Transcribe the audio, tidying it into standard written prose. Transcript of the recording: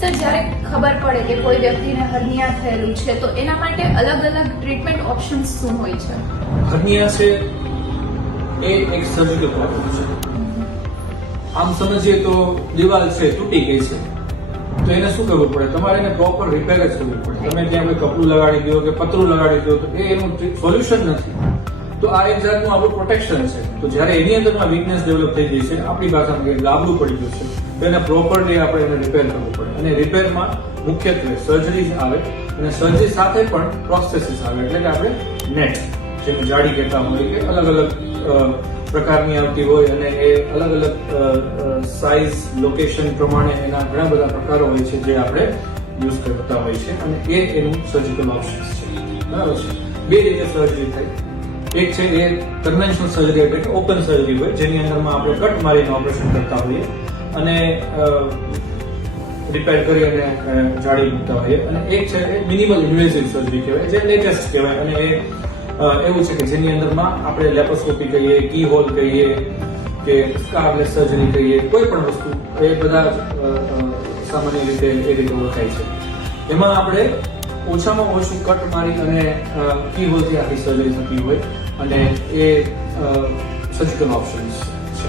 Sir, જ્યારે ખબર પડે કે કોઈ વ્યક્તિને હર્નિયા થયેલું છે તો એના માટે અલગ અલગ ટ્રીટમેન્ટ ઓપ્શન્સ શું હોય છે? હર્નિયા છે એ એક સર્જિકલ પ્રોબ્લેમ છે. આમ સમજીએ તો દિવાલ છે તૂટી ગઈ છે તો એને શું કરવું પડે? તમારે એને પ્રોપર રિપેર જ કરવું પડે. તમે ત્યાં કોઈ કપડું લગાડી દો કે પતરું લગાડી દો તો એ એનું સોલ્યુશન નથી. તો આ એક જાતનું આપણું પ્રોટેક્શન છે. તો જ્યારે એની અંદરમાં વીકનેસ ડેવલપ થઈ ગઈ છે, આપણી ભાષામાં ગાબડું પડી ગયું છે, તો એને પ્રોપરલી આપણે એને રિપેર કરવું પડે. અને રિપેરમાં મુખ્યત્વે સર્જરી આવે અને સર્જરી સાથે પણ પ્રોસ્થેસિસ આવે, એટલે કે આપણે નેટ જેને જાડી કહેતા હોય કે અલગ અલગ પ્રકારની આવતી હોય અને એ અલગ અલગ સાઇઝ લોકેશન પ્રમાણે એના ઘણા બધા પ્રકારો હોય છે જે આપણે યુઝ કરતા હોય છે અને એ એનું સર્જિકલ ઓપ્શન્સ છે. બરાબર છે. બે રીતે સર્જરી થાય. એક છે એ કન્વેન્શનલ સર્જરી, એટલે કે ઓપન સર્જરી હોય જેની અંદરમાં આપણે કટ મારીને ઓપરેશન કરતા હોઈએ અને રિપેર કરી અને જાળી મૂકતા હોઈએ. અને એક છે એ મિનિમલ ઇન્વેઝિવ સર્જરી કહેવાય, જે લેટેસ્ટ કહેવાય અને એ એવું છે કે જેની અંદરમાં આપણે લેપોસ્કોપી કહીએ, કી હોલ કહીએ કે સ્કારલેસ સર્જરી કહીએ, કોઈ પણ વસ્તુ એ બધા સામાન્ય રીતે એ રીતે ઓળખાય છે. એમાં આપણે ઓછામાં ઓછું કટ મારી અને કી હોલથી આખી સર્જરી થતી હોય અને એ સર્જિકલ ઓપ્શન્સ છે.